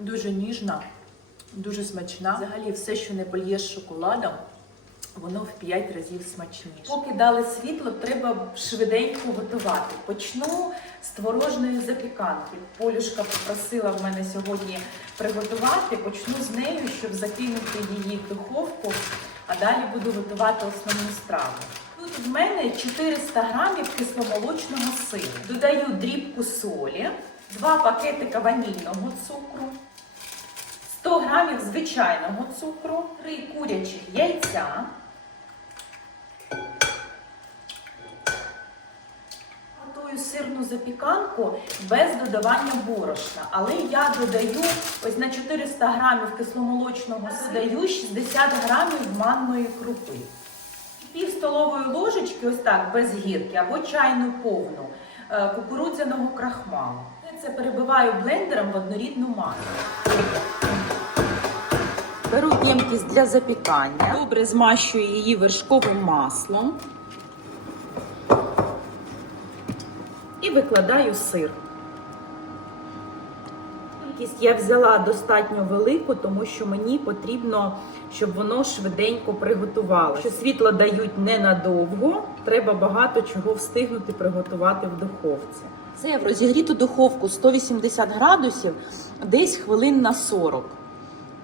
Дуже ніжна, дуже смачна. Взагалі, все, що не польєш шоколадом, воно в 5 разів смачніше. Поки дали світло, треба швиденько готувати. Почну з творожної запіканки. Полюшка попросила в мене сьогодні приготувати. Почну з нею, щоб закинути її в духовку, а далі буду готувати основну страву. Тут в мене 400 грамів кисломолочного сиру. Додаю дрібку солі, 2 пакетика ванільного цукру. 100 грамів звичайного цукру, 3 курячих яйця. Готую сирну запіканку без додавання борошна, але я додаю ось на 400 грамів кисломолочного додаю 60 грамів манної крупи. Пів столової ложечки, ось так, без гірки, або чайну повну е, кукурудзяного крахмалу. Це перебиваю блендером в однорідну масу. Беру ємкість для запікання, добре змащую її вершковим маслом і викладаю сир. Кількість я взяла достатньо велику, тому що мені потрібно, щоб воно швиденько приготувалося. Що світло дають ненадовго, треба багато чого встигнути приготувати в духовці. Це в розігріту духовку 180 градусів, десь хвилин на 40.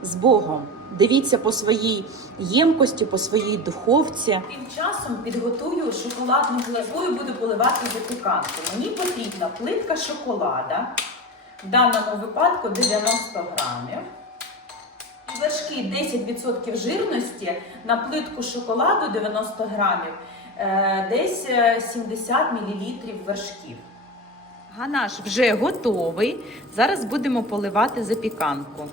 З Богом. Дивіться по своїй ємкості, по своїй духовці. Тим часом підготую шоколадну глазурь, буду поливати запіканку. Мені потрібна плитка шоколада, в даному випадку 90 грамів. Вершки 10% жирності на плитку шоколаду 90 грамів, е, десь е, 70 мл вершків. Ганаш вже готовий. Зараз будемо поливати запіканку.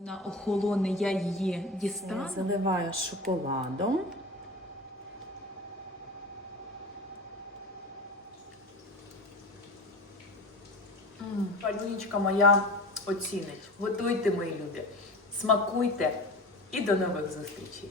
Вона охолоне, я її дістану. Заливаю шоколадом. Панічка моя оцінить. Готуйте, мої люди, смакуйте і до нових зустрічей.